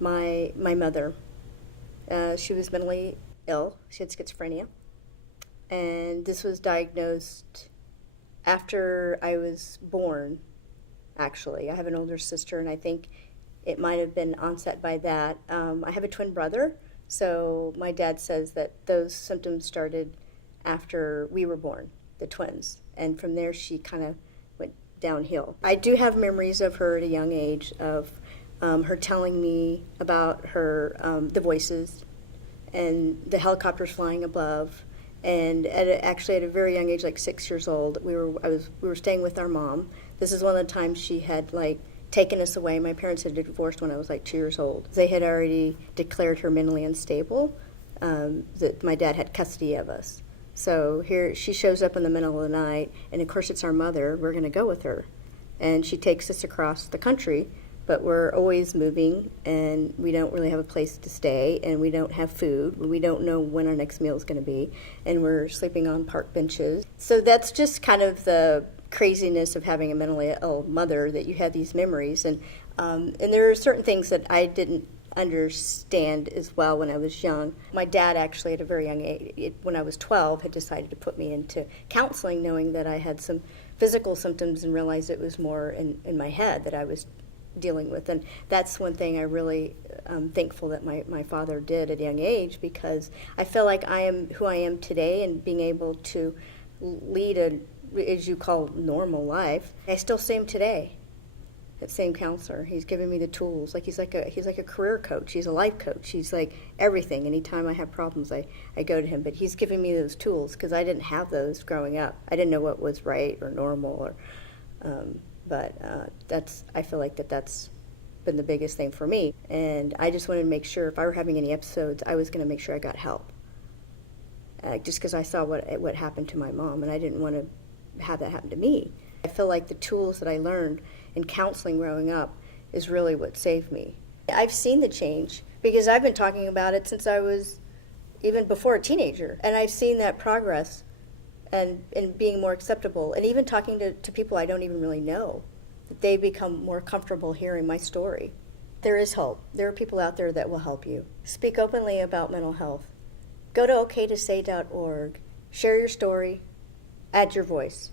My mother. She was mentally ill. She had schizophrenia. And this was diagnosed after I was born, actually. I have an older sister, and I think it might have been onset by that. I have a twin brother, so my dad says that those symptoms started after we were born, the twins. And from there, she kind of went downhill. I do have memories of her at a young age, of her telling me about the voices and the helicopters flying above. And actually, at a very young age, like 6 years old, we were staying with our mom. This is one of the times she had taken us away. My parents had divorced when I was 2 years old. They had already declared her mentally unstable. That my dad had custody of us. So here she shows up in the middle of the night, and of course it's our mother. We're going to go with her, and she takes us across the country. But we're always moving, and we don't really have a place to stay, and we don't have food. We don't know when our next meal is going to be, and we're sleeping on park benches. So that's just kind of the craziness of having a mentally ill mother, that you have these memories. And there are certain things that I didn't understand as well when I was young. My dad actually, at a very young age, when I was 12, had decided to put me into counseling, knowing that I had some physical symptoms, and realized it was more in my head that I was dealing with. And that's one thing I really am thankful that my father did at a young age, because I feel like I am who I am today, and being able to lead a, as you call, normal life. I still see him today, that same counselor. He's giving me the tools. He's like a career coach. He's a life coach. He's like everything. Anytime I have problems, I go to him. But he's giving me those tools, because I didn't have those growing up. I didn't know what was right or normal, but I feel like that's been the biggest thing for me. And I just wanted to make sure if I were having any episodes, I was going to make sure I got help. Just because I saw what happened to my mom, and I didn't want to have that happen to me. I feel like the tools that I learned in counseling growing up is really what saved me. I've seen the change, because I've been talking about it since I was even before a teenager, and I've seen that progress. And being more acceptable, and even talking to people I don't even really know, that they become more comfortable hearing my story. There is hope. There are people out there that will help you. Speak openly about mental health. Go to okaytosay.org. Share your story. Add your voice.